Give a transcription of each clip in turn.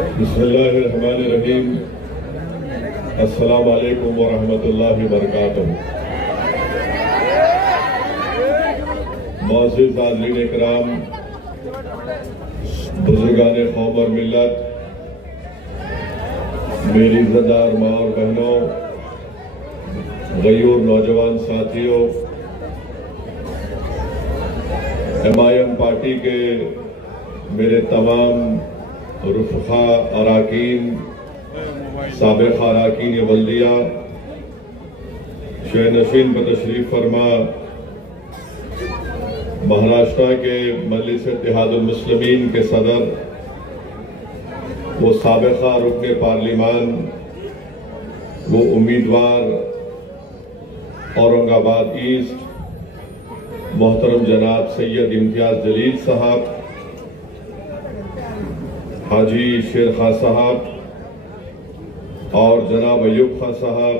बिस्मिल्लाहिर्रहमानिर्रहीम। अस्सलाम वालेकुम व रहमतुल्लाहि व बरकातुहू। मौजूद हाज़रीन इकराम, बुजुर्गाने कौम और मिल्लत, मेरी इज़्ज़तदार माँ और बहनों, गयूर नौजवान साथियों, MIM पार्टी के मेरे तमाम रुफ़क़ा अराकीन, साबिक़ अराकीन बल्दिया, शहर नशीन पर तशरीफ़ फरमा महाराष्ट्र के मजलिस इत्तेहादुल मुस्लिमीन के सदर, वो साबिक़ा रुकने पार्लिमान, वो उम्मीदवार औरंगाबाद ईस्ट मोहतरम जनाब सैयद इम्तियाज जलील साहब, हाजी शेर खां साहब और जनाब अयूब खां साहब,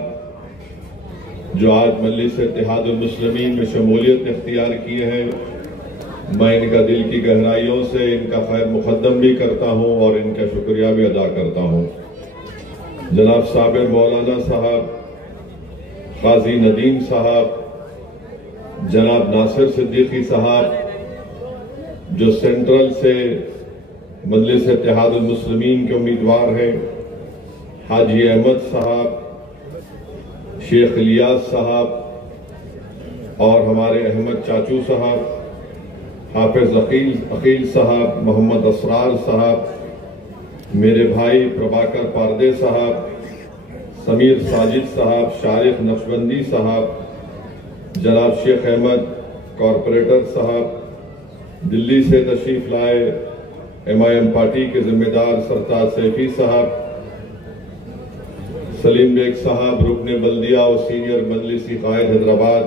जो आज मजलिस इत्तेहादुल मुस्लिमीन में शमूलियत इख्तियार किए हैं, मैं इनका दिल की गहराइयों से इनका खैर मुक़द्दम भी करता हूं और इनका शुक्रिया भी अदा करता हूं। जनाब साबिर मौलाना साहब, काजी नदीम साहब, जनाब नासिर सिद्दीकी साहब, जो सेंट्रल से मजलिस इत्तेहादुल मुस्लिमीन के उम्मीदवार हैं, हाजी अहमद साहब, शेख इलियास साहब और हमारे अहमद चाचू साहब, हाफिज अकील साहब, मोहम्मद असरार साहब, मेरे भाई प्रभाकर पारदे साहब, समीर साजिद साहब, शारिक नक्शबंदी साहब, जनाब शेख अहमद कॉरपोरेटर साहब, दिल्ली से तशरीफ लाए MIM पार्टी के जिम्मेदार सरताज सैफी साहब, सलीम बेग साहब रुकने बल्दिया और सीनियर मजलिसी कायद हैदराबाद,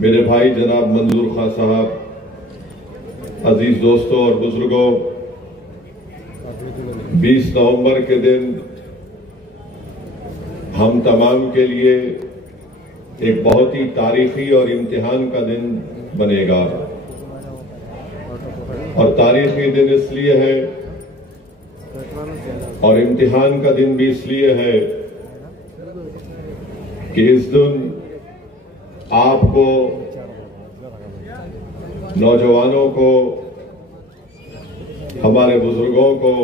मेरे भाई जनाब मंजूर खां साहब, अजीज दोस्तों और बुजुर्गों, 20 नवंबर के दिन हम तमाम के लिए एक बहुत ही तारीखी और इम्तिहान का दिन बनेगा। और तारीखी दिन इसलिए है और इम्तिहान का दिन भी इसलिए है कि इस दिन आपको, नौजवानों को, हमारे बुजुर्गों को,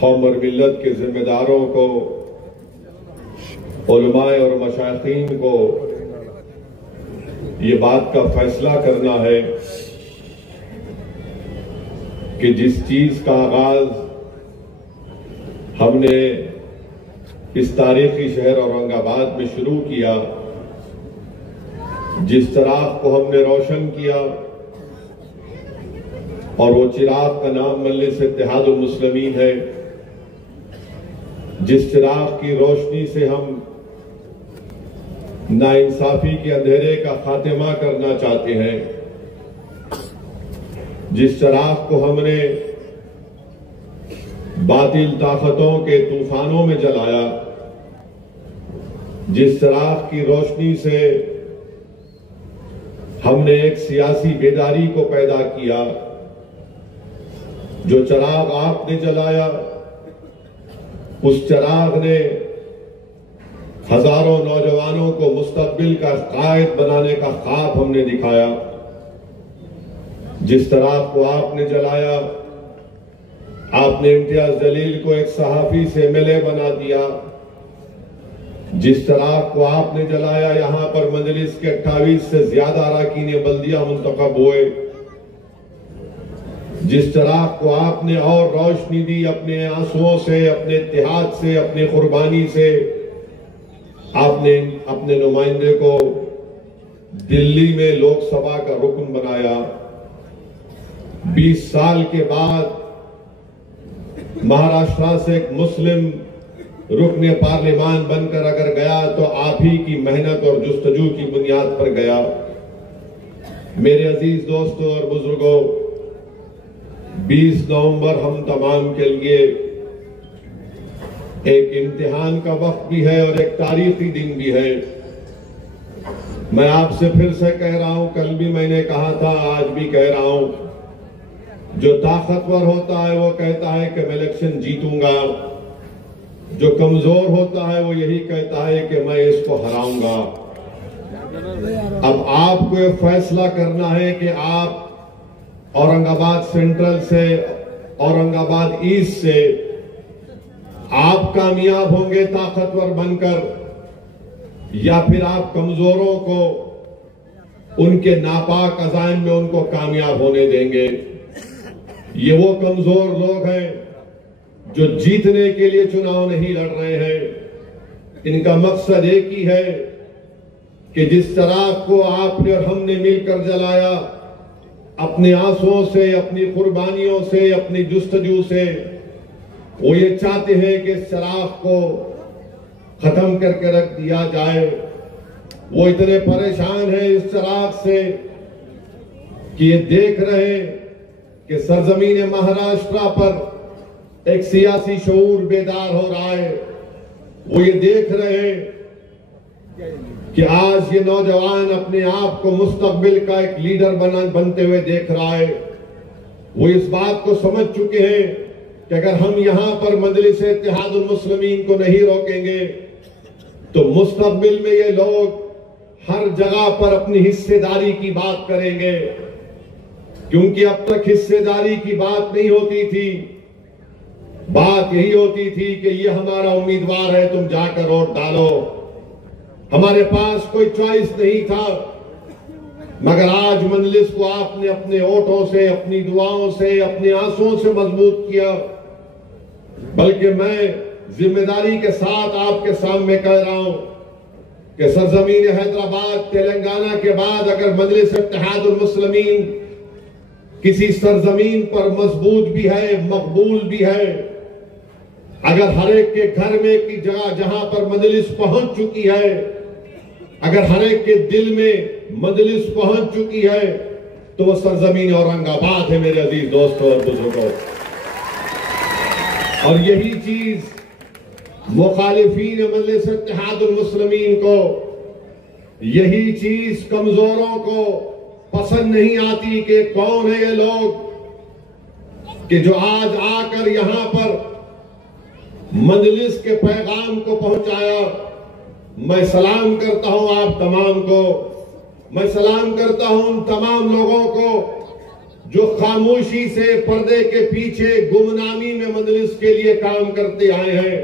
कौम और मिल्लत के जिम्मेदारों को, उलमाए और मशाइखीन को ये बात का फैसला करना है कि जिस चीज का आगाज हमने इस तारीखी शहर औरंगाबाद में शुरू किया, जिस चिराग को हमने रोशन किया, और वो चिराग का नाम मजलिस इत्तेहादुल मुस्लिमीन है, जिस चिराग की रोशनी से हम नाइंसाफी के अंधेरे का खात्मा करना चाहते हैं, जिस चिराग को हमने बातिल ताकतों के तूफानों में जलाया, जिस चिराग की रोशनी से हमने एक सियासी बेदारी को पैदा किया, जो चिराग आपने जलाया, उस चिराग ने हजारों नौजवानों को मुस्तकबिल का कायद बनाने का ख्वाब हमने दिखाया। जिस चिराग को आपने जलाया, आपने इम्तियाज जलील को एक सहाफी से MLA बना दिया। जिस चिराग को आपने जलाया, यहां पर मजलिस के 28 से ज्यादा अराकीन बल्दिया मुंतखब हुए। जिस चिराग को आपने और रोशनी दी अपने आंसुओं से, अपने इत्तेहाद से, अपनी कुर्बानी से, आपने अपने नुमाइंदे को दिल्ली में लोकसभा का रुकन बनाया। 20 साल के बाद महाराष्ट्र से एक मुस्लिम रुकने पार्लिमान बनकर अगर गया तो आप ही की मेहनत और जुस्तजू की बुनियाद पर गया। मेरे अजीज दोस्तों और बुजुर्गों, 20 नवंबर हम तमाम के लिए एक इम्तिहान का वक्त भी है और एक तारीखी दिन भी है। मैं आपसे फिर से कह रहा हूं, कल भी मैंने कहा था, आज भी कह रहा हूं जो ताकतवर होता है वो कहता है कि मैं इलेक्शन जीतूंगा, जो कमजोर होता है वो यही कहता है कि मैं इसको हराऊंगा। अब आपको ये फैसला करना है कि आप औरंगाबाद सेंट्रल से, औरंगाबाद ईस्ट से आप कामयाब होंगे ताकतवर बनकर, या फिर आप कमजोरों को उनके नापाक अज़ाइम में उनको कामयाब होने देंगे। ये वो कमजोर लोग हैं जो जीतने के लिए चुनाव नहीं लड़ रहे हैं। इनका मकसद एक ही है कि जिस चिराग को आपने और हमने मिलकर जलाया, अपने आंसुओं से, अपनी कुर्बानियों से, अपनी जुस्तजू से, वो ये चाहते हैं कि इस चिराग को खत्म करके रख दिया जाए। वो इतने परेशान हैं इस चिराग से कि ये देख रहे हैं कि सरजमीन महाराष्ट्र पर एक सियासी शऊर बेदार हो रहा है। वो ये देख रहे हैं कि आज ये नौजवान अपने आप को मुस्तकबिल का एक लीडर बनते हुए देख रहा है। वो इस बात को समझ चुके हैं कि अगर हम यहां पर मजलिस इत्तेहादुल मुस्लिमीन को नहीं रोकेंगे तो मुस्तकबिल में ये लोग हर जगह पर अपनी हिस्सेदारी की बात करेंगे, क्योंकि अब तक हिस्सेदारी की बात नहीं होती थी। बात यही होती थी कि ये हमारा उम्मीदवार है, तुम जाकर वोट डालो। हमारे पास कोई चॉइस नहीं था। मगर आज मजलिस को आपने अपने वोटों से, अपनी दुआओं से, अपने आंसुओं से मजबूत किया। बल्कि मैं जिम्मेदारी के साथ आपके सामने कह रहा हूं कि सरजमीन हैदराबाद, तेलंगाना के बाद अगर मजलिस इत्तेहादुल मुस्लिमीन किसी सरजमीन पर मजबूत भी है, मकबूल भी है, अगर हर एक के घर में की जगह जहां पर मजलिस पहुंच चुकी है, अगर हर एक के दिल में मजलिस पहुंच चुकी है, तो वो सरजमीन औरंगाबाद है मेरे अजीज दोस्तों और बुजुर्गों। और यही चीज मुखालिफीन मजलिस इत्तेहादुल मुस्लिमीन को, यही चीज कमजोरों को पसंद नहीं आती कि कौन है ये लोग कि जो आज आकर यहां पर मजलिस के पैगाम को पहुंचाया। मैं सलाम करता हूं आप तमाम को, मैं सलाम करता हूं उन तमाम लोगों को जो खामोशी से पर्दे के पीछे गुमनामी में मजलिस के लिए काम करते आए हैं।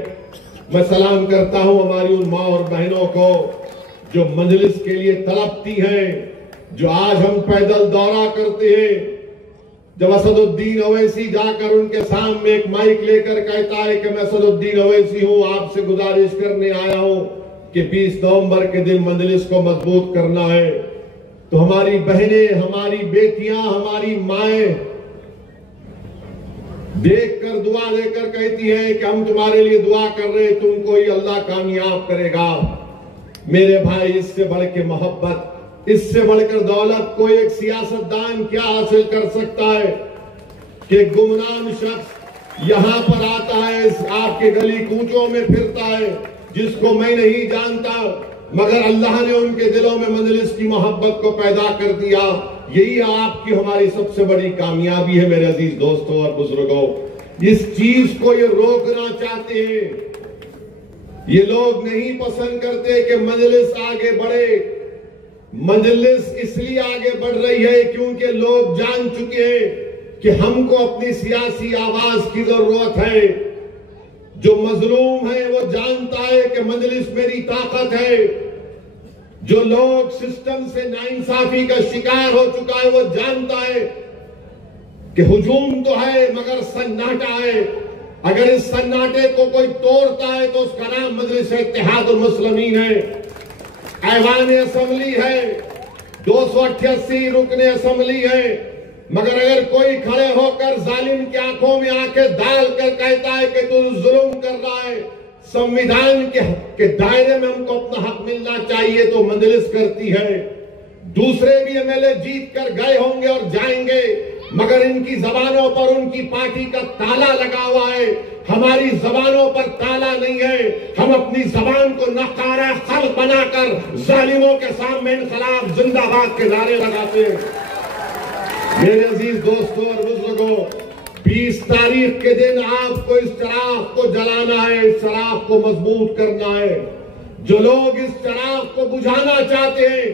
मैं सलाम करता हूं हमारी उन मां और बहनों को जो मजलिस के लिए तड़पती हैं, जो आज हम पैदल दौरा करते हैं। जब असदुद्दीन ओवैसी जाकर उनके सामने एक माइक लेकर कहता है कि मैं असदुद्दीन ओवैसी हूं, आपसे गुजारिश करने आया हूं कि 20 नवंबर के दिन मजलिस को मजबूत करना है, तो हमारी बहनें, हमारी बेटियां, हमारी माएं देखकर दुआ देकर कहती है कि हम तुम्हारे लिए दुआ कर रहे, तुमको ही अल्लाह कामयाब करेगा। मेरे भाई, इससे बढ़ के मोहब्बत, इससे बढ़कर दौलत कोई एक सियासतदान क्या हासिल कर सकता है कि गुमनाम शख्स यहां पर आता है, आपके गली कूचों में फिरता है, जिसको मैं नहीं जानता, मगर अल्लाह ने उनके दिलों में मजलिस की मोहब्बत को पैदा कर दिया। यही आपकी हमारी सबसे बड़ी कामयाबी है मेरे अजीज दोस्तों और बुजुर्गों। इस चीज को ये रोकना चाहते हैं। ये लोग नहीं पसंद करते कि मजलिस आगे बढ़े। मजलिस इसलिए आगे बढ़ रही है क्योंकि लोग जान चुके हैं कि हमको अपनी सियासी आवाज की जरूरत है। जो मजलूम है वो जानता है कि मजलिस मेरी ताकत है। जो लोग सिस्टम से नाइंसाफी का शिकार हो चुका है वो जानता है कि हुजूम तो है मगर सन्नाटा है। अगर इस सन्नाटे को कोई तोड़ता है तो उसका नाम मजलिस इत्तेहादुल मुस्लिमीन है। ऐवान असम्बली है, 288 रुकने असम्बली है, मगर अगर कोई खड़े होकर जालिम की आंखों में आंखें डालकर कहता है कि तू जुल्म कर रहा है, संविधान के दायरे में हमको अपना हक मिलना चाहिए, तो मजलिस करती है। दूसरे भी एमएलए जीत कर गए होंगे और जाएंगे, मगर इनकी जबानों पर उनकी पार्टी का ताला लगा हुआ है। हमारी जबानों पर ताला नहीं है। हम अपनी जबान को नकारा खल बनाकर जालिमों के सामने इनकलाब जिंदाबाद के नारे लगाते हैं। मेरे अजीज दोस्तों और बुजुर्गों, 20 तारीख के दिन आपको इस चिराग को जलाना है, इस चिराग को मजबूत करना है। जो लोग इस चिराग को बुझाना चाहते हैं,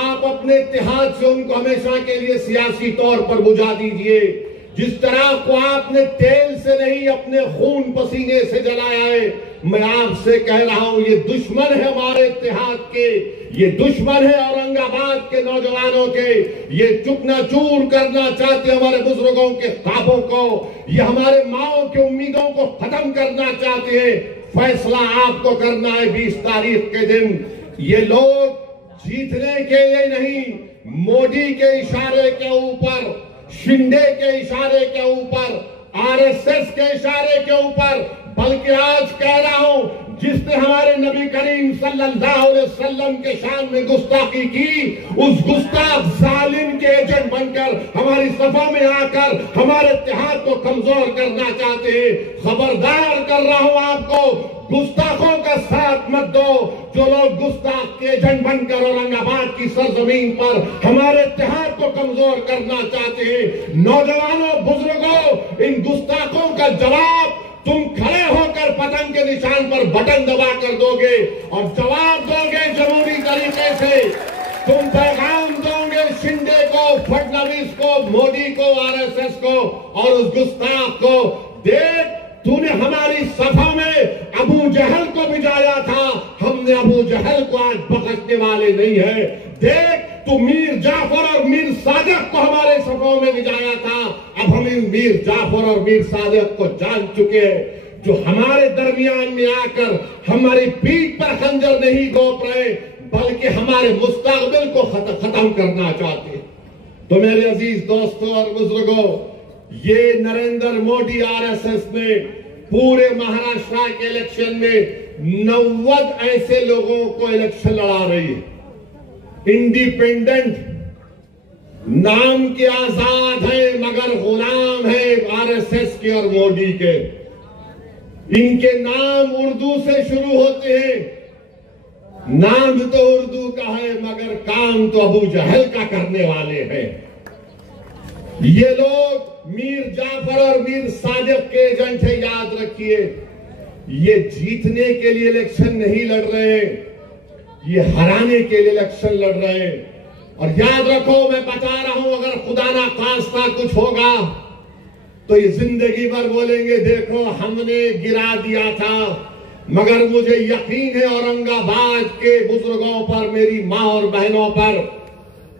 आप अपने इत्तेहाद से उनको हमेशा के लिए सियासी तौर पर बुझा दीजिए। जिस चिराग को आपने तेल से नहीं अपने खून पसीने से जलाया है, मैं आपसे कह रहा हूं, ये दुश्मन है हमारे इत्तेहाद के, ये दुश्मन है औरंगाबाद के नौजवानों के, ये चूर करना चाहते हमारे बुजुर्गों के ख्वाबों को, ये हमारे माओ की उम्मीदों को खत्म करना चाहते हैं। फैसला आपको करना है 20 तारीख के दिन। ये लोग जीतने के लिए नहीं, मोदी के इशारे के ऊपर, शिंदे के इशारे के ऊपर, आरएसएस के इशारे के ऊपर, बल्कि आज कह रहा हूं, जिसने हमारे नबी करीम सल्लल्लाहु अलैहि वसल्लम के शान में गुस्ताखी की, उस गुस्ताख जालिम के एजेंट बनकर हमारी सभा में आकर हमारे इत्तेहाद को कमजोर करना चाहते हैं। खबरदार कर रहा हूं आपको, गुस्ताखों का साथ मत दो। जो लोग गुस्ताख के एजेंट बनकर औरंगाबाद की सरजमीन पर हमारे इत्तेहाद को कमजोर करना चाहते हैं, नौजवानों, बुजुर्गों, इन गुस्ताखों का जवाब तुम खड़े होकर पतंग के निशान पर बटन दबा कर दोगे और जवाब दोगे जरूरी तरीके से। तुम पैगाम दोगे शिंदे को, फडणवीस को, मोदी को, आरएसएस को और उस गुस्ताख को। देख, तूने हमारी सभा में अबू जहल को भिजाया था, हमने अबू जहल को आज बख्शने वाले नहीं है। देख, तू मीर जाफर और मीर सादिक को हमारे सभाओं में भिजाया था, अब हम इन मीर जाफर और मीर सादिक को जान चुके हैं, जो हमारे दरमियान में आकर हमारी पीठ पर खंजर नहीं घोंप रहे, बल्कि हमारे मुस्तकबिल को खत्म करना चाहते हैं। तो मेरे अजीज दोस्तों और बुजुर्गों, ये नरेंद्र मोदी आरएसएस ने पूरे महाराष्ट्र के इलेक्शन में 90 ऐसे लोगों को इलेक्शन लड़ा रही है। इंडिपेंडेंट, नाम के आजाद है मगर गुलाम है आरएसएस के और मोदी के। इनके नाम उर्दू से शुरू होते हैं, नाम तो उर्दू का है मगर काम तो अबू जहल का करने वाले हैं। ये लोग मीर जाफर और मीर सादिक के एजेंट है, याद रखिए। ये जीतने के लिए इलेक्शन नहीं लड़ रहे, ये हराने के लिए इलेक्शन लड़ रहे हैं। और याद रखो, मैं बता रहा हूं, अगर खुदा ना खास्ता कुछ होगा तो ये जिंदगी भर बोलेंगे, देखो हमने गिरा दिया था, मगर मुझे यकीन है औरंगाबाद के बुजुर्गों पर, मेरी मां और बहनों पर,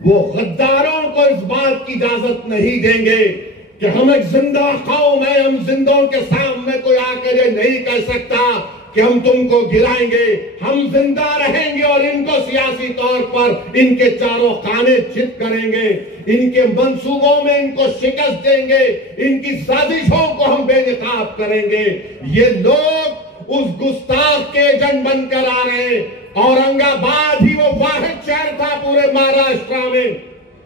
वो गद्दारों को इस बात की इजाजत नहीं देंगे कि हम एक जिंदा कौम है, हम जिंदों के सामने कोई आकर ये नहीं कह सकता कि हम तुमको गिराएंगे। हम जिंदा रहेंगे और इनको सियासी तौर पर इनके चारों खाने चित करेंगे, इनके मंसूबों में इनको शिकस्त देंगे, इनकी साजिशों को हम बेनकाब करेंगे। ये लोग उस गुस्ताख के एजेंट बनकर आ रहे हैं। औरंगाबाद ही वो वाहिद शहर था पूरे महाराष्ट्र में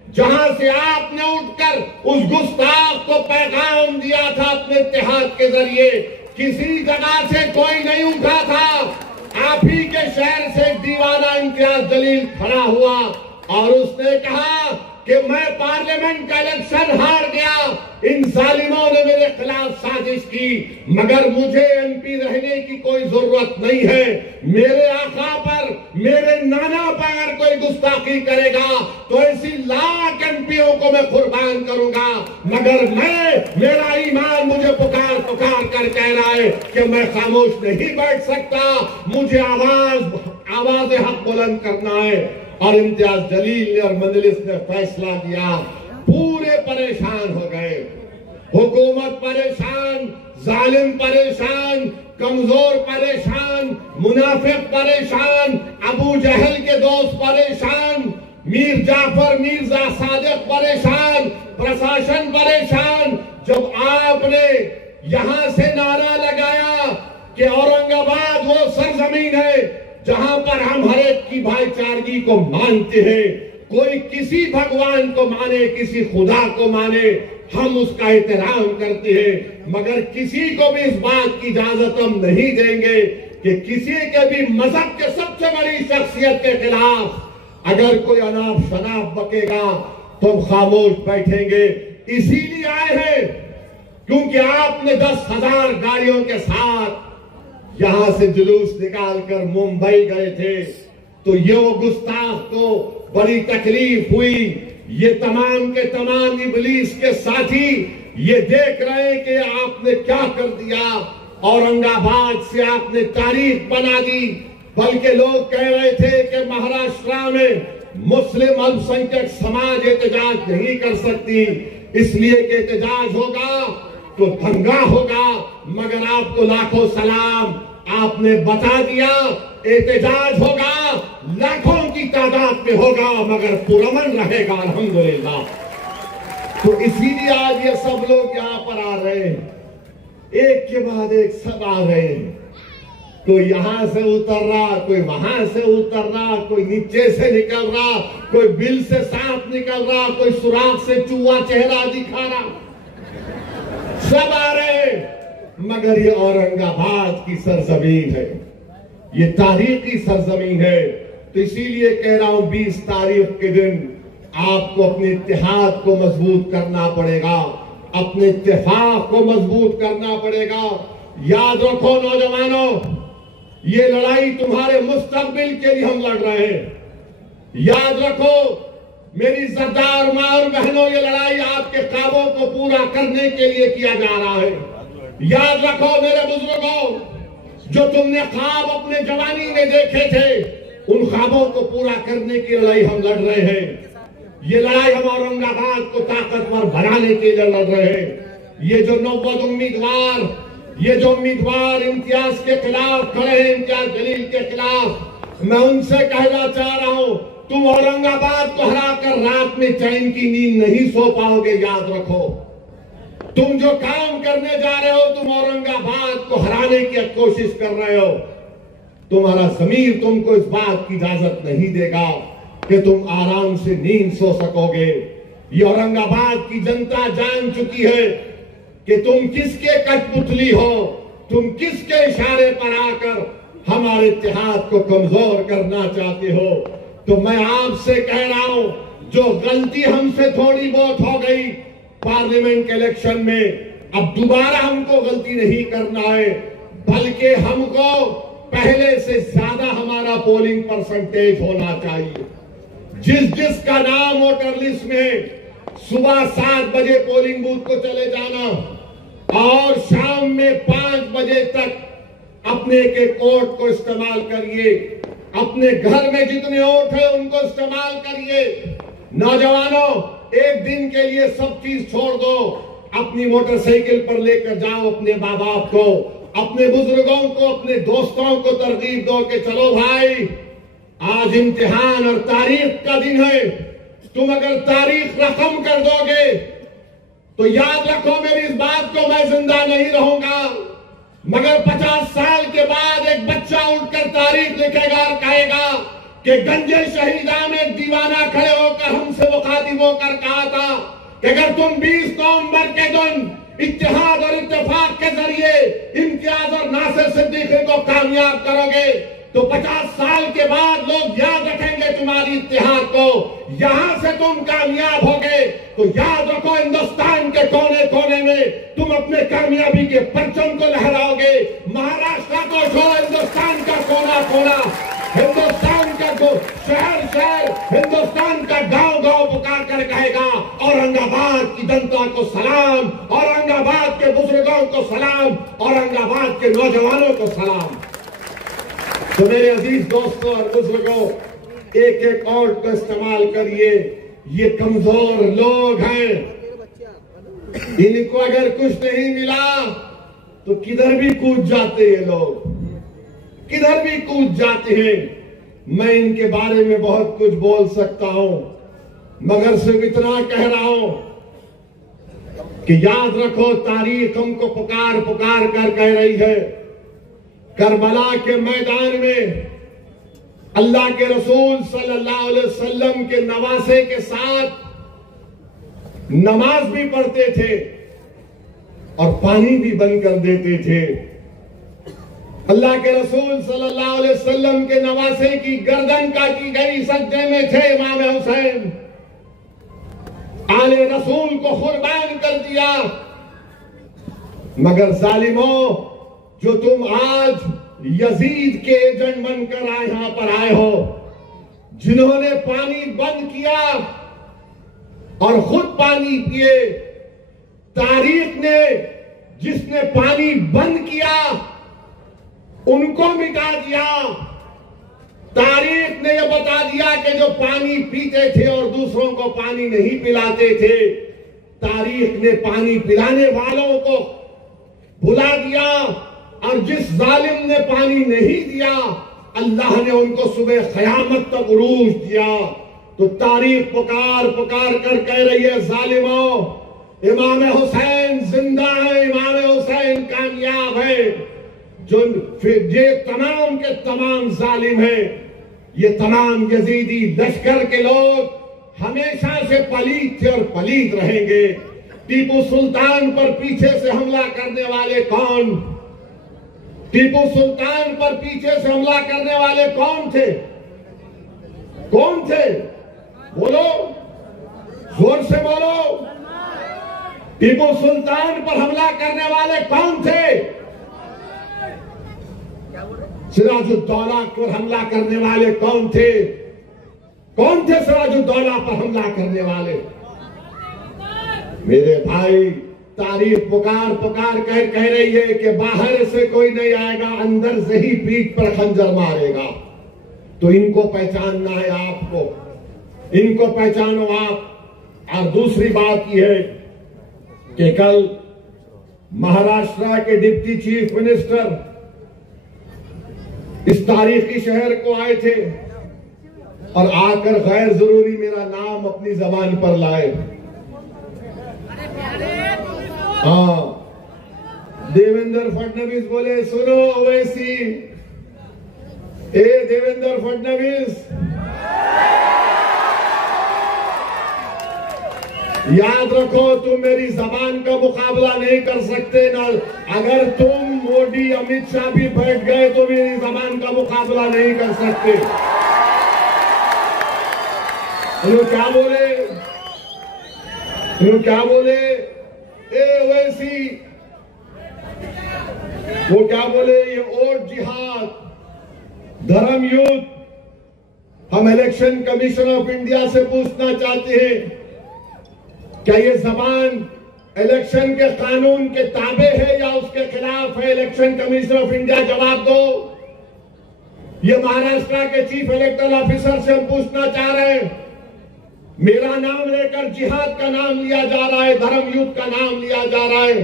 जहां से आपने उठकर उस गुस्ताख को पैगाम दिया था अपने इत्तेहाद के जरिए। किसी जगह से कोई नहीं उठा था, आप ही के शहर से दीवाना इम्तियाज जलील खड़ा हुआ और उसने कहा कि मैं पार्लियामेंट का इलेक्शन हार गया, इन जालिमों ने मेरे खिलाफ साजिश की, मगर मुझे एमपी रहने की कोई जरूरत नहीं है। मेरे आका पर, मेरे नाना पर अगर कोई गुस्ताखी करेगा तो ऐसी लाख एमपीओ को मैं कुर्बान करूंगा, मगर मेरा ईमान मुझे पुकार पुकार कर कह रहा है कि मैं खामोश नहीं बैठ सकता, मुझे आवाज हक बुलंद करना है। और इम्तियाज जलील ने और मजलिस ने फैसला दिया। पूरे परेशान हो गए, हुकूमत परेशान, जालिम परेशान, कमजोर परेशान, मुनाफिक परेशान, अबू जहल के दोस्त परेशान, मीर जाफर, मीर सादिक परेशान, प्रशासन परेशान। जब आपने यहां से नारा लगाया कि औरंगाबाद वो सरजमीन है जहां पर हम हर एक की भाईचारगी को मानते हैं, कोई किसी भगवान को माने, किसी खुदा को माने, हम उसका एहतराम करते हैं, मगर किसी को भी इस बात की इजाजत हम नहीं देंगे कि किसी के भी मजहब के सबसे बड़ी शख्सियत के खिलाफ अगर कोई अनाप शनाप बकेगा तुम खामोश बैठेंगे। इसीलिए आए हैं क्योंकि आपने 10,000 गाड़ियों के साथ यहां से जुलूस निकालकर मुंबई गए थे, तो ये वो गुस्ताख को बड़ी तकलीफ हुई। ये तमाम के तमाम इब्लीस के साथी ये देख रहे हैं कि आपने क्या कर दिया। औरंगाबाद से आपने तारीख बना दी, बल्कि लोग कह रहे थे कि महाराष्ट्र में मुस्लिम अल्पसंख्यक समाज एहतजाज नहीं कर सकती, इसलिए कि एहतजाज होगा तो दंगा होगा। मगर आपको लाखों सलाम, आपने बता दिया एहतजाज होगा, लाखों की तादाद में होगा, मगर पुरअमन रहेगा अल्हम्दुलिल्लाह। तो इसीलिए आज ये सब लोग यहां पर आ रहे हैं, एक के बाद एक सब आ रहे हैं। कोई यहां से उतर रहा, कोई वहां से उतर रहा, कोई नीचे से निकल रहा, कोई बिल से सांप निकल रहा, कोई सुराख से चूहा चेहरा दिखा रहा, सब आ रहे हैं। मगर ये औरंगाबाद की सरजमीन है, ये तारीखी सरजमीन है। तो इसीलिए कह रहा हूं 20 तारीख के दिन आपको अपने इत्तेहाद को मजबूत करना पड़ेगा, अपने इत्तेफाक को मजबूत करना पड़ेगा। याद रखो नौजवानों, ये लड़ाई तुम्हारे मुस्तकबिल के लिए हम लड़ रहे हैं। याद रखो मेरी सरदार मां और बहनों, ये लड़ाई आपके ख्वाबों को पूरा करने के लिए किया जा रहा है। याद रखो मेरे बुजुर्गों, जो तुमने ख्वाब अपने जवानी में देखे थे, उन ख्वाबों को पूरा करने की लड़ाई हम लड़ रहे हैं। ये लड़ाई हम औरंगाबाद को ताकतवर बनाने के लिए लड़ रहे हैं। ये जो 90 उम्मीदवार, ये जो उम्मीदवार इम्तियाज के खिलाफ खड़े हैं, इम्तियाज जलील के खिलाफ, मैं उनसे कहना चाह रहा हूं, तुम औरंगाबाद को हराकर रात में चैन की नींद नहीं सो पाओगे। याद रखो, तुम जो काम करने जा रहे हो, तुम औरंगाबाद को हराने की कोशिश कर रहे हो। तुम्हारा ज़मीर तुमको इस बात की इजाजत नहीं देगा कि तुम आराम से नींद सो सकोगे। ये औरंगाबाद की जनता जान चुकी है कि तुम किसके कठपुतली हो, तुम किसके इशारे पर आकर हमारे इत्तेहाद को कमजोर करना चाहते हो। तो मैं आपसे कह रहा हूं, जो गलती हमसे थोड़ी बहुत हो गई पार्लियामेंट के इलेक्शन में, अब दोबारा हमको गलती नहीं करना है, बल्कि हमको पहले से ज्यादा हमारा पोलिंग परसेंटेज होना चाहिए। जिसका नाम वोटर लिस्ट में, सुबह 7 बजे पोलिंग बूथ को चले जाना और शाम में 5 बजे तक अपने के वोट को इस्तेमाल करिए। अपने घर में जितने वोट है उनको इस्तेमाल करिए। नौजवानों, एक दिन के लिए सब चीज छोड़ दो, अपनी मोटरसाइकिल पर लेकर जाओ अपने माँ बाप को, अपने बुजुर्गों को, अपने दोस्तों को तरगीब दो कि चलो भाई, आज इम्तिहान और तारीख का दिन है। तुम अगर तारीख रकम कर दोगे तो याद रखो मेरी इस बात को, मैं जिंदा नहीं रहूंगा, मगर 50 साल के बाद एक बच्चा उठकर तारीख लिखेगा और कहेगा कि गंजे शहीदा में एक दीवाना खड़े होकर हमसे मुखातिब होकर कहा था कि अगर तुम 20 नवंबर के दिन इत्तेहाद और इत्तेफाक के जरिए इम्तियाज और नासिर सिद्दीकी को कामयाब करोगे तो 50 साल के बाद लोग याद रखेंगे तुम्हारी इत्तेहाद को। यहां से तुम कामयाब होगे तो याद रखो, हिंदुस्तान के कोने कोने में तुम अपने कामयाबी के परचम को लहराओगे। महाराष्ट्र को छोड़ो, हिंदुस्तान का कोना कोना, हिंदुस्तान का शहर शहर, हिंदुस्तान का गांव गांव पुकार कर कहेगा औरंगाबाद की जनता को सलाम, औरंगाबाद के बुजुर्गों को सलाम, औरंगाबाद के नौजवानों को सलाम। तो मेरे अजीज दोस्तों और बुजुर्गों, एक एक और का इस्तेमाल करिए। ये कमजोर लोग हैं, इनको अगर कुछ नहीं मिला तो किधर भी कूद जाते हैं लोग, किधर भी कूद जाते हैं। मैं इनके बारे में बहुत कुछ बोल सकता हूं, मगर सिर्फ इतना कह रहा हूं कि याद रखो, तारीख हमको पुकार पुकार कर कह रही है। करबला के मैदान में अल्लाह के रसूल सल्लल्लाहु अलैहि वसल्लम के नवासे के साथ नमाज भी पढ़ते थे और पानी भी बंद कर देते थे। अल्लाह के रसूल सल्लल्लाहु अलैहि वसल्लम के नवासे की गर्दन काटी गई, सजदे में थे इमाम हुसैन। आले रसूल को कुर्बान कर दिया। मगर जालिमों, जो तुम आज यजीद के एजेंट बनकर यहां पर आए हो, जिन्होंने पानी बंद किया और खुद पानी पिए, तारीख ने जिसने पानी बंद किया उनको मिटा दिया। तारीख ने यह बता दिया कि जो पानी पीते थे और दूसरों को पानी नहीं पिलाते थे, तारीख ने पानी पिलाने वालों को भुला दिया। और जिस जालिम ने पानी नहीं दिया, अल्लाह ने उनको सुबह क़यामत तक उरूज दिया। तो तारीख पुकार पुकार कर कह रही है, जालिमों, इमाम हुसैन जिंदा है, इमाम हुसैन कामयाब है। जो ये तमाम के तमाम जालिम हैं, ये तमाम यजीदी लश्कर के लोग हमेशा से पलीत थे और पलीत रहेंगे। टीपू सुल्तान पर पीछे से हमला करने वाले कौन? टीपू सुल्तान पर पीछे से हमला करने वाले कौन थे? कौन थे? बोलो, जोर से बोलो। टीपू सुल्तान पर हमला करने वाले कौन थे? सिराजुद्दौला पर हमला करने वाले कौन थे? कौन थे सिराजुद्दौला पर हमला करने वाले? मेरे भाई, तारीख पुकार पुकार कह रही है कि बाहर से कोई नहीं आएगा, अंदर से ही पीठ पर खंजर मारेगा। तो इनको पहचानना है आपको, इनको पहचानो आप। और दूसरी बात यह है कि कल महाराष्ट्र के डिप्टी चीफ मिनिस्टर इस तारीखी शहर को आए थे और आकर गैर जरूरी मेरा नाम अपनी जबान पर लाए। हाँ, देवेंद्र फडणवीस बोले, सुनो ओवैसी, ए देवेंद्र फडणवीस, याद रखो तुम मेरी जबान का मुकाबला नहीं कर सकते ना। अगर तुम मोदी अमित शाह भी बैठ गए तो मेरी जबान का मुकाबला नहीं कर सकते। क्या बोले? क्या बोले? ओवैसी, वो क्या बोले? ये वोट जिहाद, धर्म युद्ध। हम इलेक्शन कमीशन ऑफ इंडिया से पूछना चाहते हैं, क्या ये जबान इलेक्शन के कानून के ताबे है या उसके खिलाफ है? इलेक्शन कमीशन ऑफ इंडिया जवाब दो। ये महाराष्ट्र के चीफ इलेक्टोरल ऑफिसर से हम पूछना चाह रहे हैं, मेरा नाम लेकर जिहाद का नाम लिया जा रहा है, धर्म युद्ध का नाम लिया जा रहा है,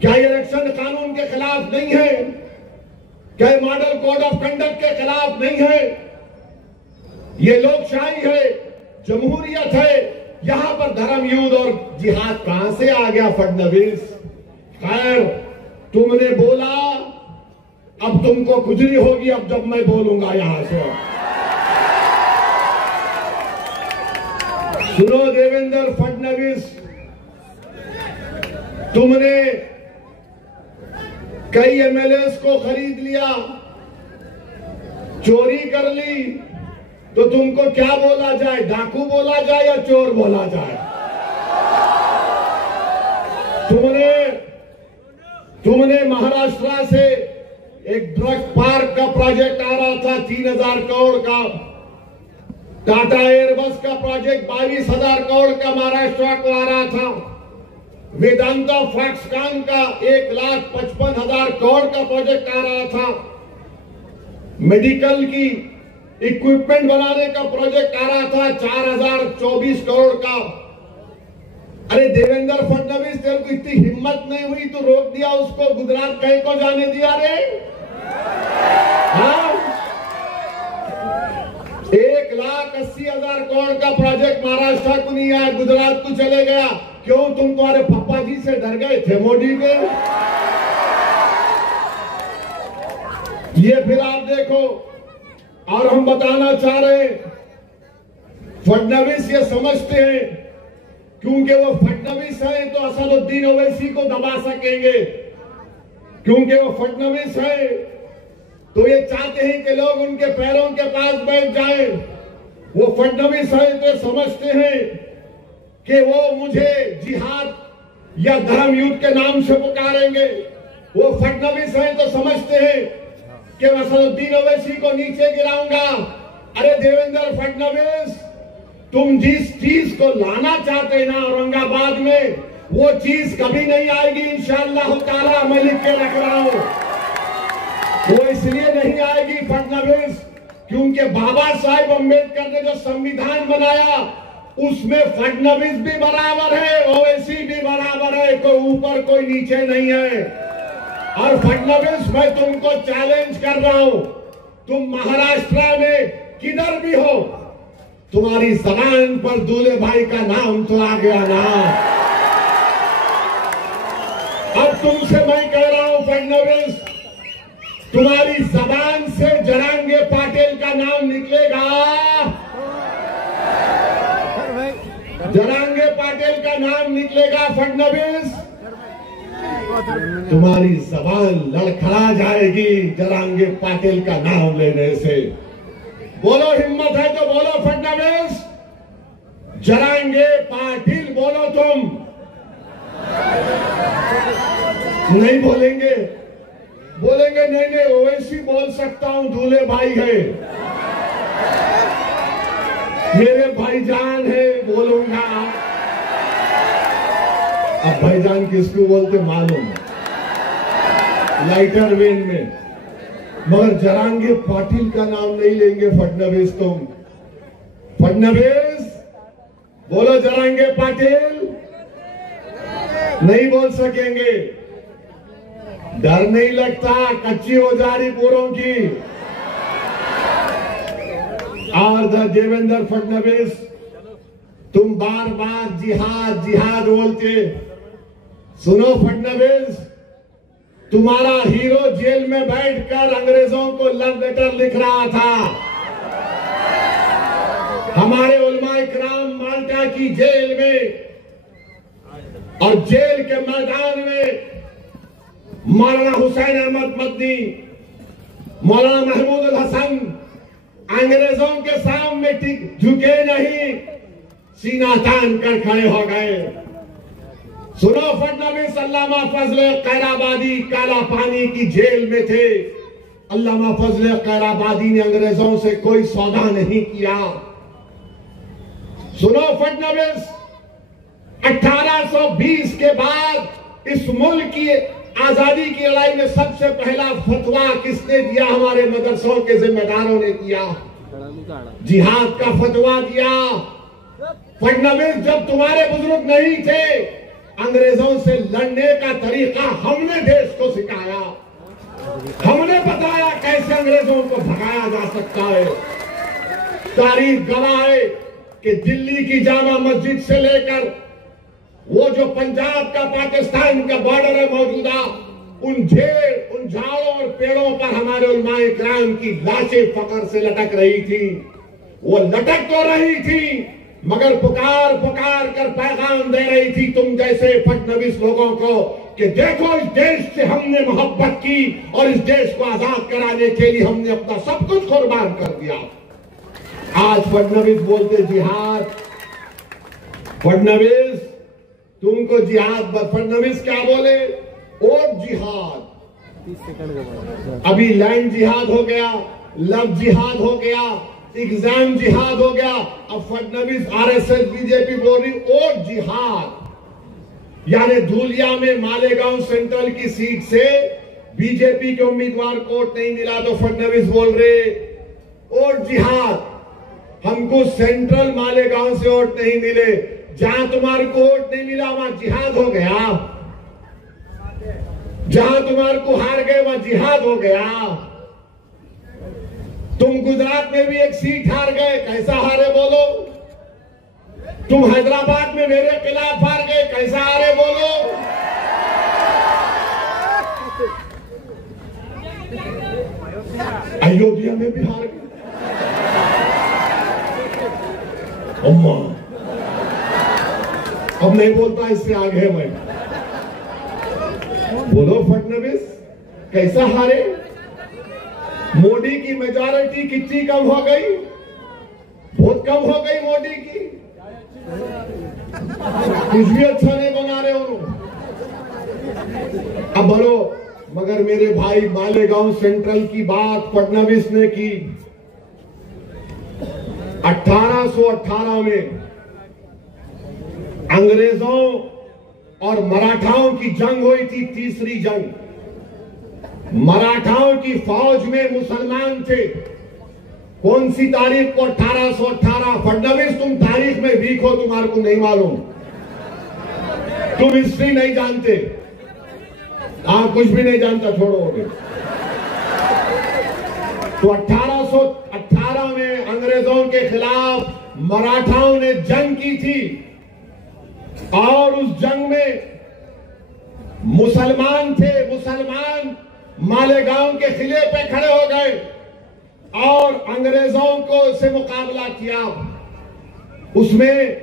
क्या ये इलेक्शन कानून के खिलाफ नहीं है? क्या ये मॉडल कोड ऑफ कंडक्ट के खिलाफ नहीं है? ये लोकशाही है, जमहूरियत है। यहां पर धर्म युद्ध और जिहाद कहां से आ गया फडणवीस? खैर, तुमने बोला, अब तुमको खुजली होगी अब जब मैं बोलूंगा यहां से। सुनो देवेंद्र फडणवीस, तुमने कई एमएलएस को खरीद लिया, चोरी कर ली, तो तुमको क्या बोला जाए? डाकू बोला जाए या चोर बोला जाए? तुमने महाराष्ट्र से एक ड्रग पार्क का प्रोजेक्ट आ रहा था 3000 करोड़ का, टाटा एयरबस का प्रोजेक्ट 22,000 करोड़ का महाराष्ट्र को आ रहा था, वेदांता फॉक्सकॉन का 1,55,000 करोड़ का प्रोजेक्ट आ रहा था, मेडिकल की इक्विपमेंट बनाने का प्रोजेक्ट आ रहा था 4,024 करोड़ का। अरे देवेंद्र फडणवीस, तेरे को इतनी हिम्मत नहीं हुई तो रोक दिया उसको, गुजरात कहीं को जाने दिया रे? हाँ, 1,80,000 करोड़ का प्रोजेक्ट महाराष्ट्र को नहीं आया, गुजरात को चले गया। क्यों? तुम तुम्हारे पप्पा जी से डर गए थे मोदी के? ये फिर आप देखो। और हम बताना चाह रहे हैं, फडणवीस ये समझते हैं क्योंकि वो फडणवीस है तो असदुद्दीन ओवैसी को दबा सकेंगे, क्योंकि वो फडणवीस है तो ये चाहते हैं कि लोग उनके पैरों के पास बैठ जाएं। वो फडणवीस है तो समझते हैं कि वो मुझे जिहाद या धर्म युद्ध के नाम से पुकारेंगे। वो फडणवीस हैं तो समझते हैं कि असदुद्दीन ओवैसी को नीचे गिराऊंगा। अरे देवेंद्र फडणवीस, तुम जिस चीज को लाना चाहते ना औरंगाबाद में, वो चीज कभी नहीं आएगी इंशाअल्लाह ताला। मैं लिख के रख रहा हूं, वो इसलिए नहीं आएगी फडणवीस क्योंकि बाबा साहेब अम्बेडकर ने जो संविधान बनाया उसमें फडणवीस भी बराबर है, ओवैसी भी बराबर है, कोई ऊपर कोई नीचे नहीं है। और फडणवीस, मैं तुमको चैलेंज कर रहा हूं, तुम महाराष्ट्र में किधर भी हो, तुम्हारी जबान पर दूल्हे भाई का नाम तो आ गया ना। अब तुमसे मैं कह रहा हूं फडणवीस, तुम्हारी जबान से जरांगे पाटिल का नाम निकलेगा, जरांगे पाटिल का नाम निकलेगा फडणवीस, तुम्हारी जबान लड़खड़ा जाएगी जरांगे पाटिल का नाम लेने से। बोलो, हिम्मत है तो बोलो फडणवीस, जरांगे पाटिल बोलो। तुम नहीं बोलेंगे? बोलेंगे नहीं नहीं ओवैसी बोल सकता हूं, दूल्हे भाई है, मेरे भाईजान है, बोलूंगा। अब भाईजान किसको बोलते मालूम, लाइटर वेन में, मगर जरांगे पाटिल का नाम नहीं लेंगे फडणवीस। तुम फडणवीस बोलो, जरांगे पाटिल नहीं बोल सकेंगे। डर नहीं लगता कच्ची औजारी पूरों की। और देवेंद्र फडणवीस, तुम बार बार जिहाद जिहाद बोलते, सुनो फडणवीस, तुम्हारा हीरो जेल में बैठकर अंग्रेजों को लव लेटर लिख रहा था। हमारे उलमाए किराम माल्टा की जेल में और जेल के मैदान में मौलाना हुसैन अहमद मदनी, मौलाना महमूद उल हसन अंग्रेजों के सामने झुके नहीं, सीना तान कर खड़े हो गए। सुनो फडणवीस, अल्लामा फजल कैराबादी काला पानी की जेल में थे। अल्लामा फजल कैराबादी ने अंग्रेजों से कोई सौदा नहीं किया। सुनो फडणवीस, 1820 के बाद इस मुल्क की आजादी की लड़ाई में सबसे पहला फतवा किसने दिया? हमारे मदरसों के जिम्मेदारों ने दिया, जिहाद का फतवा दिया। फडणवीस, जब तुम्हारे बुजुर्ग नहीं थे, अंग्रेजों से लड़ने का तरीका हमने देश को सिखाया, हमने बताया कैसे अंग्रेजों को भगाया जा सकता है। तारीख गवाह है कि दिल्ली की जामा मस्जिद से लेकर वो जो पंजाब का पाकिस्तान का बॉर्डर है मौजूदा, उन झाड़ों और पेड़ों पर हमारे उलमाए किराम की लाशें फकर से लटक रही थी। वो लटक तो रही थी मगर पुकार पुकार कर पैगाम दे रही थी तुम जैसे फडणवीस लोगों को कि देखो, इस देश से हमने मोहब्बत की और इस देश को आजाद कराने के लिए हमने अपना सब कुछ कुर्बान कर दिया। आज फडणवीस बोलते जिहाद। फडणवीस, तुमको जिहाद, फडणवीस क्या बोले? और जिहाद। अभी लैंड जिहाद हो गया, लव जिहाद हो गया, एग्जाम जिहाद हो गया। अब फडणवीस आरएसएस बीजेपी बोल रही और जिहाद, यानी धूलिया में मालेगांव सेंट्रल की सीट से बीजेपी के उम्मीदवार को वोट नहीं मिला तो फडणवीस बोल रहे और जिहाद। हमको सेंट्रल मालेगांव से वोट नहीं मिले, जहां तुम्हारे को वोट नहीं मिला वहां जिहाद हो गया, जहां तुम्हारे को हार गए वहां जिहाद हो गया। तुम गुजरात में भी एक सीट हार गए, कैसा हारे बोलो? तुम हैदराबाद में मेरे खिलाफ हार गए, कैसा हारे बोलो? अयोध्या में भी हार गए। अम्मा अब नहीं बोलता, इससे आगे मैं बोलो फडणवीस कैसा हारे? मोदी की मेजॉरिटी कितनी कम हो गई? बहुत कम हो गई मोदी की। कुछ भी अच्छा नहीं बना रहे उन्होंने। अब बोलो, मगर मेरे भाई मालेगांव सेंट्रल की बात फडणवीस ने की। 1818 में अंग्रेजों और मराठाओं की जंग हुई थी, तीसरी जंग। मराठाओं की फौज में मुसलमान थे। कौन सी तारीख को? 1818। फडणवीस, तुम तारीख में वीक हो, तुम्हारे को नहीं मालूम, तुम हिस्ट्री नहीं जानते। कुछ भी नहीं जानता, छोड़ो अभी। तो 1818 में अंग्रेजों के खिलाफ मराठाओं ने जंग की थी और उस जंग में मुसलमान थे। मुसलमान मालेगांव के किले पे खड़े हो गए और अंग्रेजों को से मुकाबला किया। उसमें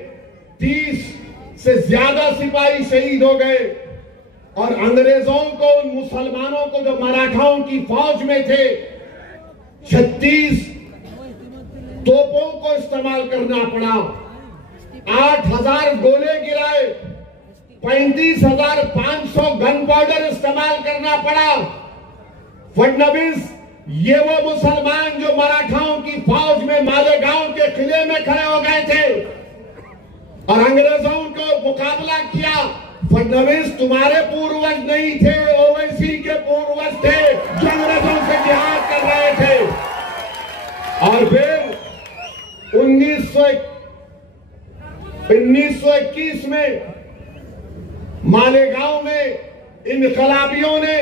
30 से ज्यादा सिपाही शहीद हो गए और अंग्रेजों को, उन मुसलमानों को जो मराठाओं की फौज में थे, 36 तोपों को इस्तेमाल करना पड़ा। 8000 गोले गिराए, 35,500 गन पाउडर इस्तेमाल करना पड़ा। फडणवीस, ये वो मुसलमान जो मराठाओं की फौज में मालेगांव के किले में खड़े हो गए थे और अंग्रेजों को मुकाबला किया। फडणवीस, तुम्हारे पूर्वज नहीं थे, ओवैसी के पूर्वज थे जो अंग्रेजों से जिहाद कर रहे थे। और फिर 1921 में मालेगांव में इनकलाबियों ने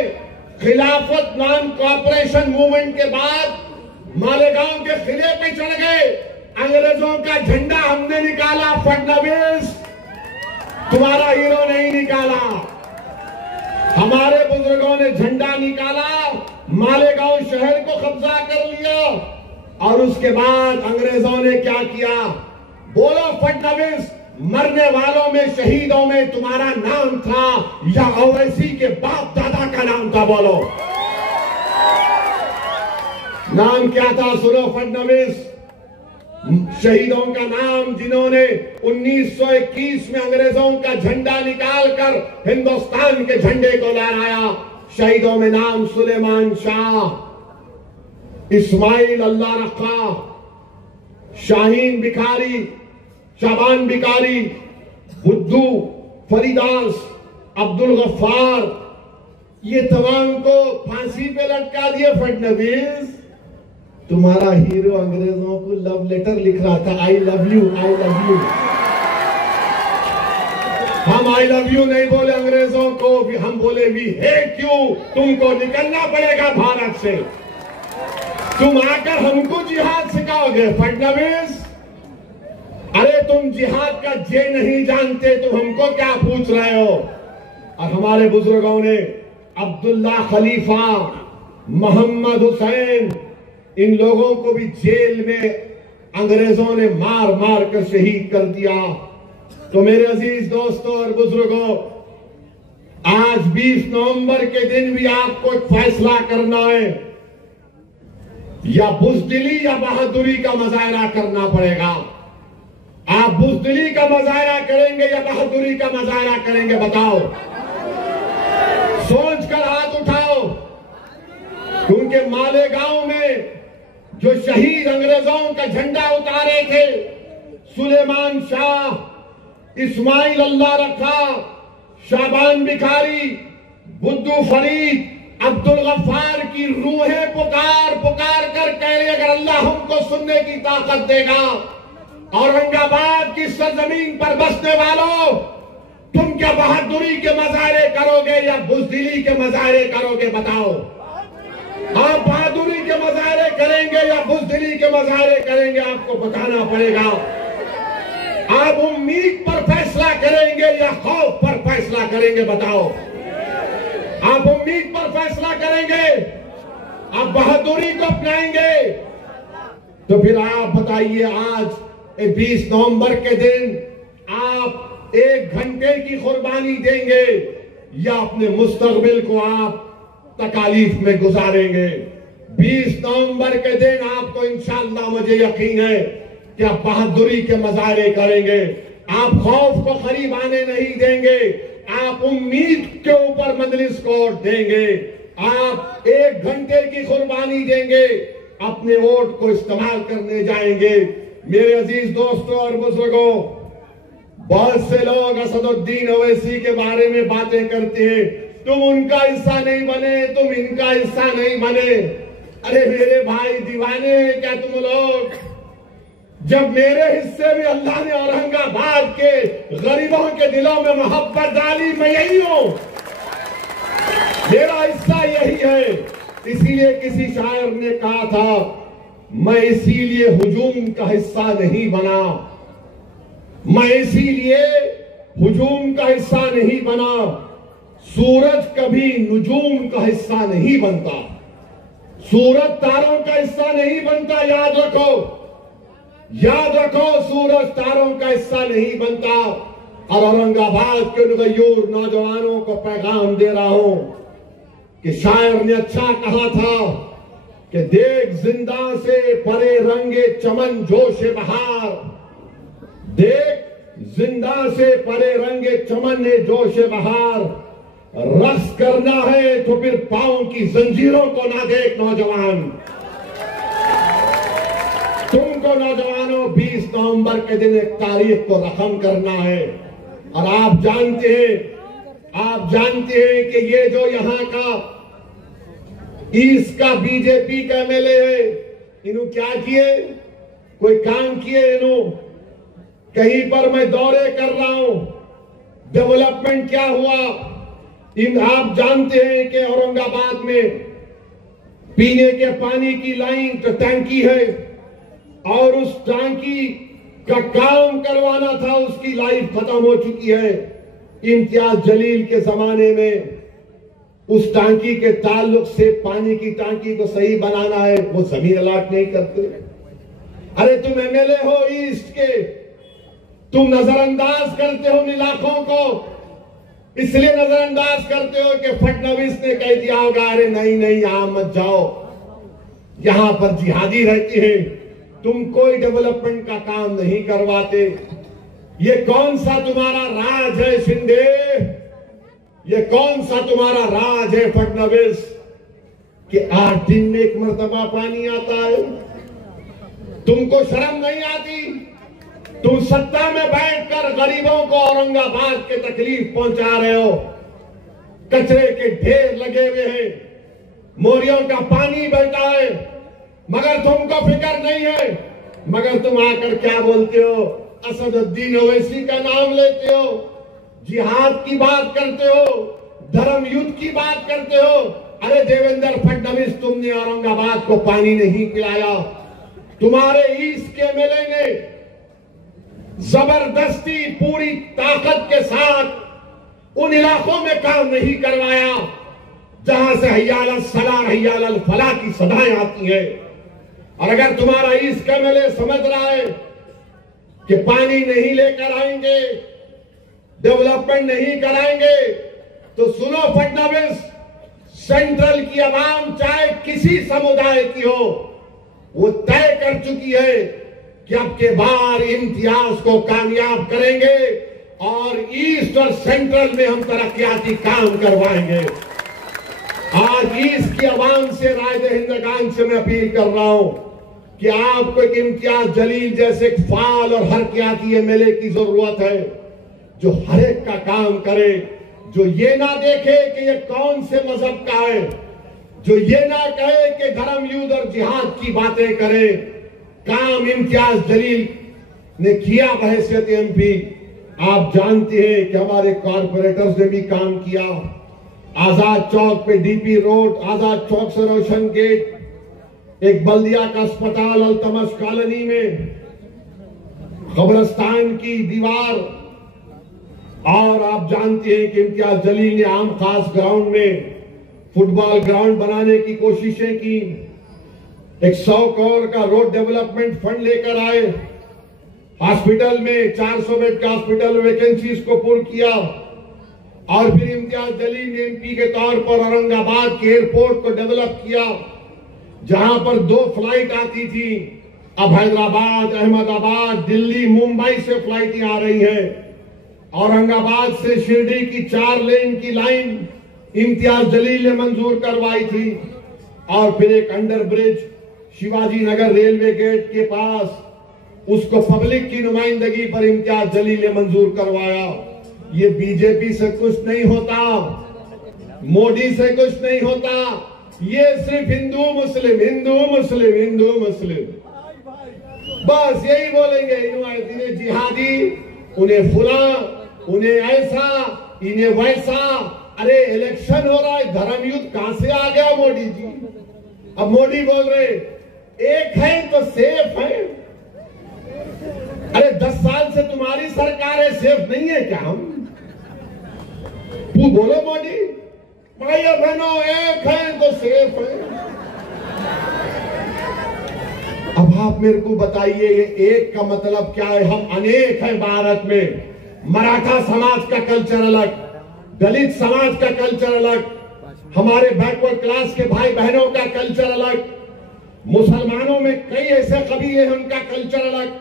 खिलाफत नाम कॉर्पोरेशन मूवमेंट के बाद मालेगांव के किले पे चढ़ गए। अंग्रेजों का झंडा हमने निकाला, फडणवीस तुम्हारा हीरो नहीं निकाला। हमारे बुजुर्गों ने झंडा निकाला, मालेगांव शहर को कब्जा कर लिया और उसके बाद अंग्रेजों ने क्या किया? बोलो फडणवीस, मरने वालों में, शहीदों में तुम्हारा नाम था या ओवैसी के बाप दादा का नाम था? बोलो, नाम क्या था? सुनो फडणवीस, शहीदों का नाम जिन्होंने 1921 में अंग्रेजों का झंडा निकालकर हिंदुस्तान के झंडे को लहराया, शहीदों में नाम सुलेमान शाह, इस्माइल अल्लाह रखा, शाहीन बिखारी, शाबान बिकारी, बुद्धू, फरीदास, अब्दुल गफ्फार, ये तमाम को फांसी पे लटका दिए फडणवीस। तुम्हारा हीरो अंग्रेजों को लव लेटर लिख रहा था, I love you, I love you. हम आई लव यू नहीं बोले अंग्रेजों को, हम बोले वी हेट यू। तुमको निकलना पड़ेगा भारत से। तुम आकर हमको जिहाद सिखाओगे फडणवीस? अरे तुम जिहाद का जे नहीं जानते, तुम हमको क्या पूछ रहे हो? और हमारे बुजुर्गों ने अब्दुल्ला खलीफा, मोहम्मद हुसैन, इन लोगों को भी जेल में अंग्रेजों ने मार मार कर शहीद कर दिया। तो मेरे अजीज दोस्तों और बुजुर्गों, आज 20 नवंबर के दिन भी आपको एक फैसला करना है, या बुज़दिली या बहादुरी का मुजाहरा करना पड़ेगा। आप बुज़दिली का मुजाहरा करेंगे या बहादुरी का मुजाहरा करेंगे? बताओ, सोच कर हाथ उठाओ। क्योंकि मालेगांव में जो शहीद अंग्रेजों का झंडा उतारे थे, सुलेमान शाह, इस्माइल अल्लाह रखा, शाबान बिखारी, बुद्धू फरीद, अब्दुल गफ्फार की रूहें पुकार पुकार कर कह रही, अगर अल्लाह हमको सुनने की ताकत देगा, औरंगाबाद की सरजमीन पर बसने वालों, तुम क्या बहादुरी के मुजाहरे करोगे या बुज़दिली के मुजाहरे करोगे? बताओ, आप बहादुरी के मुजाहरे करेंगे या बुज़दिली के मुजाहरे करेंगे? आपको बताना पड़ेगा। आप उम्मीद पर फैसला करेंगे या खौफ पर फैसला करेंगे? बताओ, आप उम्मीद पर फैसला करेंगे, आप बहादुरी को अपनाएंगे? तो फिर आप बताइए, आज 20 नवंबर के दिन आप 1 घंटे की कुर्बानी देंगे या अपने मुस्तकबिल को आप तकालीफ में गुजारेंगे? 20 नवंबर के दिन आपको इंशाअल्लाह, मुझे यकीन है कि आप बहादुरी के मुजाहरे करेंगे। आप खौफ को करीब आने नहीं देंगे, आप उम्मीद के ऊपर मजलिस को वोट देंगे, आप 1 घंटे की कुर्बानी देंगे, अपने वोट को इस्तेमाल करने जाएंगे। मेरे अजीज दोस्तों और बुजुर्गों, बहुत से लोग असदुद्दीन ओवैसी के बारे में बातें करते हैं, तुम उनका हिस्सा नहीं बने, तुम इनका हिस्सा नहीं बने। अरे मेरे भाई दीवाने हैं क्या तुम लोग? जब मेरे हिस्से में अल्लाह ने औरंगाबाद के गरीबों के दिलों में मोहब्बत डाली, मैं यही हूं, मेरा हिस्सा यही है। इसीलिए किसी शायर ने कहा था, मैं इसीलिए हुजूम का हिस्सा नहीं बना, मैं इसीलिए हुजूम का हिस्सा नहीं बना। सूरज कभी नुजूम का हिस्सा नहीं बनता, सूरज तारों का हिस्सा नहीं बनता। याद रखो, याद रखो, सूरज तारों का हिस्सा नहीं बनता। और औरंगाबाद के गयूर नौजवानों को पैगाम दे रहा हूं कि शायर ने अच्छा कहा था कि देख जिंदा से परे रंगे चमन जोशे बहार, देख जिंदा से परे रंगे चमन ने जोशे बहार, रक्स करना है तो फिर पांव की जंजीरों को ना देख नौजवान। तुमको नौजवानों 20 नवंबर के दिन एक तारीख को रकम करना है। और आप जानते हैं कि ये जो यहां का ईस्ट का बीजेपी का एमएलए है, इन्हों क्या किए? कोई काम किए इन्हों? कहीं पर मैं दौरे कर रहा हूं, डेवलपमेंट क्या हुआ? आप जानते हैं कि औरंगाबाद में पीने के पानी की लाइन तो टंकी है, और उस टंकी का काम करवाना था, उसकी लाइफ खत्म हो चुकी है। इम्तियाज जलील के जमाने में उस टांकी के ताल्लुक से पानी की टांकी को सही बनाना है, वो जमीन अलाट नहीं करते। अरे तुम एमएलए हो ईस्ट के, तुम नजरअंदाज करते हो इलाकों को, इसलिए नजरअंदाज करते हो कि फडणवीस ने कह दिया होगा अरे नहीं नहीं यहां मत जाओ, यहां पर जिहादी रहते हैं, तुम कोई डेवलपमेंट का काम नहीं करवाते। ये कौन सा तुम्हारा राज है शिंदे? ये कौन सा तुम्हारा राज है फडणवीस कि 8 दिन में 1 मरतबा पानी आता है? तुमको शर्म नहीं आती? तुम सत्ता में बैठकर गरीबों को औरंगाबाद के तकलीफ पहुंचा रहे हो, कचरे के ढेर लगे हुए हैं, मोरियों का पानी बहता है, मगर तुमको फिक्र नहीं है। मगर तुम आकर क्या बोलते हो? असदुद्दीन ओवैसी का नाम लेते हो, जिहाद की बात करते हो, धर्म युद्ध की बात करते हो। अरे देवेंद्र फडणवीस, तुमने औरंगाबाद को पानी नहीं पिलाया, तुम्हारे ईस्ट के एमएलए ने जबरदस्ती पूरी ताकत के साथ उन इलाकों में काम नहीं करवाया जहां से हय्याल सलाह हय्याल फलाह की सदाएं आती है। और अगर तुम्हारा ईस्ट का एमएलए समझ रहा है कि पानी नहीं लेकर आएंगे, डेवलपमेंट नहीं कराएंगे, तो सुनो फडणवीस, सेंट्रल की आवाम चाहे किसी समुदाय की हो, वो तय कर चुकी है कि अब के बार इम्तियाज को कामयाब करेंगे और ईस्ट और सेंट्रल में हम तरक्याती काम करवाएंगे। आज ईस्ट की आवाम से, रायद हिंदुस्तान से मैं अपील कर रहा हूं कि आपको एक इम्तियाज जलील जैसे एक फाल और हरकियाती एमएलए की जरूरत है, जो हर एक का काम करे, जो ये ना देखे कि ये कौन से मजहब का है, जो ये ना कहे कि धर्म युद्ध और जिहाद की बातें करे। काम इम्तियाज जलील ने किया बहैसियत एमपी। आप जानते हैं कि हमारे कॉर्पोरेटर्स ने भी काम किया। आजाद चौक पे डीपी रोड, आजाद चौक से रोशन गेट, एक बल्दिया का अस्पताल, अल्तमश कॉलोनी में कब्रिस्तान की दीवार, और आप जानते हैं कि इम्तियाज जलील ने आम खास ग्राउंड में फुटबॉल ग्राउंड बनाने की कोशिशें की। 100 करोड़ का रोड डेवलपमेंट फंड लेकर आए, हॉस्पिटल में 400 बेड का हॉस्पिटल वैकेंसीज को पूर्ण किया। और फिर इम्तियाज जलील ने एमपी के तौर पर औरंगाबाद के एयरपोर्ट को डेवलप किया, जहां पर 2 फ्लाइट आती थी, अब हैदराबाद, अहमदाबाद, दिल्ली, मुंबई से फ्लाइटें आ रही हैं। औरंगाबाद से शिरडी की 4 लेन की लाइन इम्तियाज जलील ने मंजूर करवाई थी। और फिर एक under bridge Shivaji Nagar railway gate के पास, उसको पब्लिक की नुमाइंदगी पर इम्तियाज जलील ने मंजूर करवाया। ये बीजेपी से कुछ नहीं होता, मोदी से कुछ नहीं होता, ये सिर्फ हिंदू मुस्लिम, हिंदू मुस्लिम, हिंदू मुस्लिम, बस यही बोलेंगे। इन्हें जिहादी, उन्हें फुला, उन्हें ऐसा, इन्हें वैसा। अरे इलेक्शन हो रहा है, धर्म युद्ध कहां से आ गया मोदी जी? अब मोदी बोल रहे एक है तो सेफ है। अरे 10 साल से तुम्हारी सरकार है, सेफ नहीं है क्या हम? तू बोलो मोदी, भाई बहनों एक है तो सेफ है। अब आप मेरे को बताइए ये एक का मतलब क्या है? हम अनेक हैं भारत में। मराठा समाज का कल्चर अलग, दलित समाज का कल्चर अलग, हमारे बैकवर्ड क्लास के भाई बहनों का कल्चर अलग, मुसलमानों में कई ऐसे कबीले हैं उनका कल्चर अलग,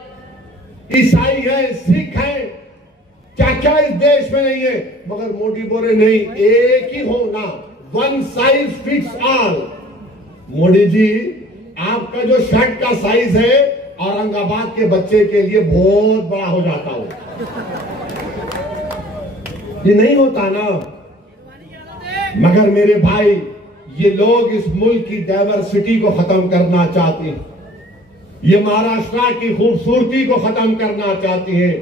ईसाई है, सिख है, क्या क्या इस देश में नहीं है। मगर मोदी बोले नहीं, एक ही हो ना, one size fits all. Modi ji आपका जो शर्ट का साइज है औरंगाबाद के बच्चे के लिए बहुत बड़ा हो जाता हो, ये नहीं होता ना। मगर मेरे भाई, ये लोग इस मुल्क की डाइवर्सिटी को खत्म करना चाहते हैं, ये महाराष्ट्र की खूबसूरती को खत्म करना चाहते हैं।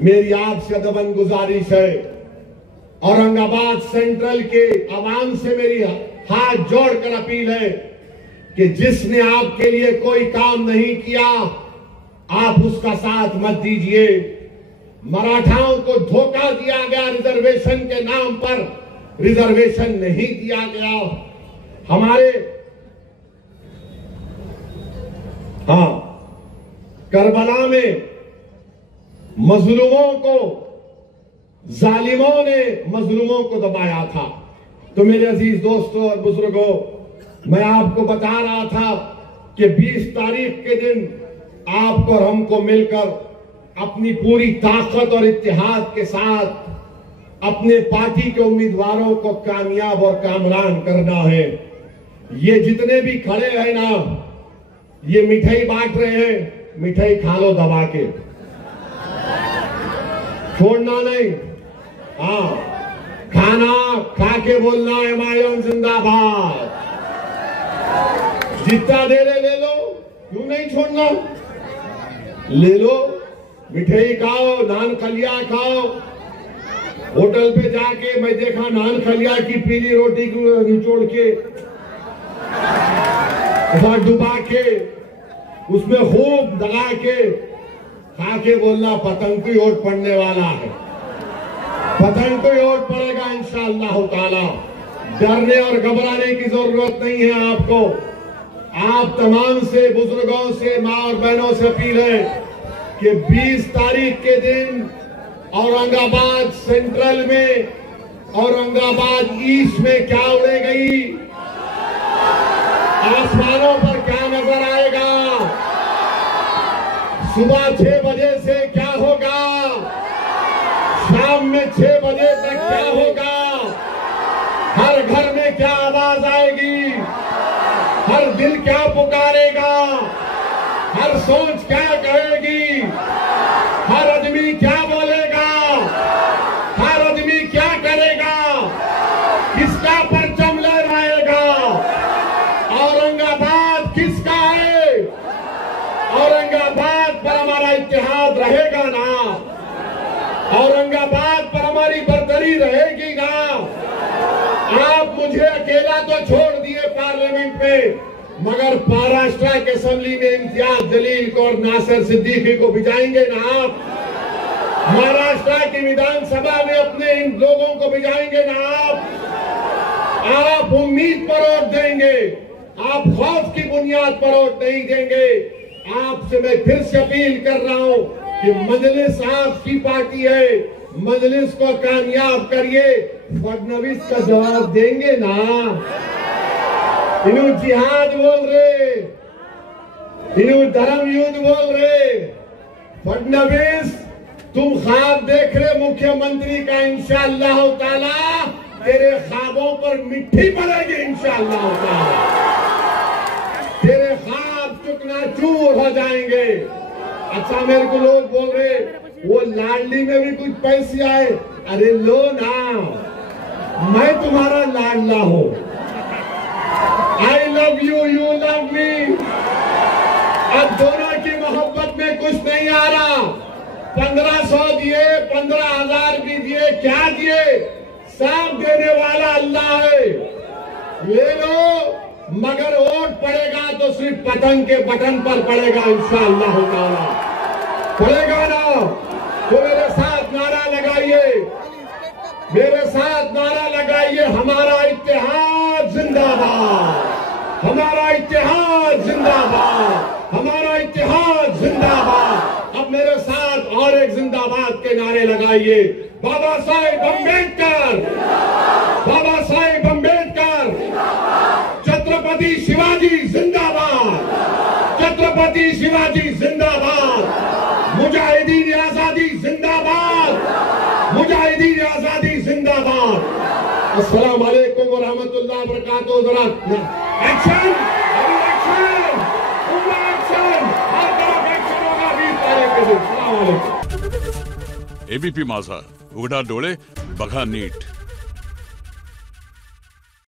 मेरी आपसे अदबन गुजारिश है, औरंगाबाद सेंट्रल के अवाम से मेरी हाथ जोड़कर अपील है कि जिसने आपके लिए कोई काम नहीं किया आप उसका साथ मत दीजिए। मराठाओं को धोखा दिया गया, रिजर्वेशन के नाम पर रिजर्वेशन नहीं दिया गया। हमारे करबला में मजलूमों को, जालिमों ने मजलूमों को दबाया था। तो मेरे अजीज दोस्तों और बुजुर्गों, मैं आपको बता रहा था कि 20 तारीख के दिन आपको और हमको मिलकर अपनी पूरी ताकत और इत्तेहाद के साथ अपने पार्टी के उम्मीदवारों को कामयाब और कामरान करना है। ये जितने भी खड़े हैं ना, ये मिठाई बांट रहे हैं, मिठाई खा लो दबा के, छोड़ना नहीं। हाँ, खाना खा के बोलना हुमायूं जिंदाबाद। जितना दे रहे ले लो, क्यों नहीं छोड़ना? ले लो, मिठाई खाओ, नान खलिया खाओ। होटल पे जाके मैं देखा नान खलिया की पीली रोटी को निचोड़ के डुबा के उसमें खूब दगा के खा के बोलना पतंग को ओट पड़ने वाला है, पतंग को ओट पड़ेगा इंशाअल्लाह ताला। डरने और घबराने की जरूरत नहीं है आपको। आप तमाम से बुजुर्गों से, माँ और बहनों से अपील है कि 20 तारीख के दिन औरंगाबाद सेंट्रल में, औरंगाबाद ईस्ट में क्या उड़ेगी, आसमानों पर क्या नजर आएगा, सुबह 6 बजे से क्या होगा, शाम में 6 बजे तक क्या होगा, हर घर में क्या आवाज आएगी, हर दिल क्या पुकारेगा, हर सोच क्या कहेगी, हर आदमी क्या बोलेगा, हर आदमी क्या करेगा, किसका परचम लहराएगा, औरंगाबाद किसका है, औरंगाबाद पर हमारा इत्तेहाद रहेगा ना, औरंगाबाद पर हमारी बरतरी रहेगी ना। आप मुझे अकेला तो छोड़ दिए पार्लियामेंट में, मगर महाराष्ट्र के असेंबली में इम्तियाज जलील को और नासिर सिद्दीकी को भिजाएंगे ना आप। महाराष्ट्र की विधानसभा में अपने इन लोगों को भिजाएंगे ना आप उम्मीद पर वोट देंगे, आप खौफ की बुनियाद पर वोट नहीं देंगे। आपसे मैं फिर से अपील कर रहा हूं कि मजलिस आपकी पार्टी है, मजलिस को कामयाब करिए। फडणवीस का जवाब देंगे ना? इन्हों जिहाद बोल रहे, इन्हों धर्म युद्ध बोल रहे। फडणवीस, तुम ख्वाब देख रहे मुख्यमंत्री का, इंशाअल्लाह ताला तेरे ख्वाबों पर मिट्टी पड़ेगी इंशाअल्लाह ताला। तेरे ख्वाब चूकनाचूर हो जाएंगे। अच्छा, मेरे को लोग बोल रहे वो लाडली में भी कुछ पैसे आए। अरे लो ना, मैं तुम्हारा लाडला हूं। I love you, you love me. अब दोनों की मोहब्बत में कुछ नहीं आ रहा। 1500 दिए, 15,000 भी दिए, क्या दिए? सब देने वाला अल्लाह है। ले लो, मगर वोट पड़ेगा तो सिर्फ पतंग के बटन पर पड़ेगा इंशाअल्लाह ताला। पड़ेगा ना? तो मेरे साथ नारा लगाइए, मेरे साथ नारा लगाइए, हमारा इत्तेहाद जिंदाबाद, हमारा इत्तेहाद जिंदाबाद, हमारा इत्तेहाद जिंदाबाद। अब मेरे साथ और एक जिंदाबाद के नारे लगाइए। बाबा साहेब अम्बेडकर, बाबा साहेब अम्बेडकर, छत्रपति शिवाजी जिंदाबाद, छत्रपति शिवाजी जिंदाबाद, मुजाहिदीन आजादी जिंदाबाद, मुजाहिदीन आजादी जिंदाबाद। अस्सलाम वालेकुम व रहमतुल्लाह व बरकातहू। जरा एक्शन, एक्शन, पूरा एक्शन, हर तरफ एक्शन होगा 20 तारीख के दिन। अस्सलाम वालेकुम। एबीपी माझा, उघडा डोळे बघा नीट।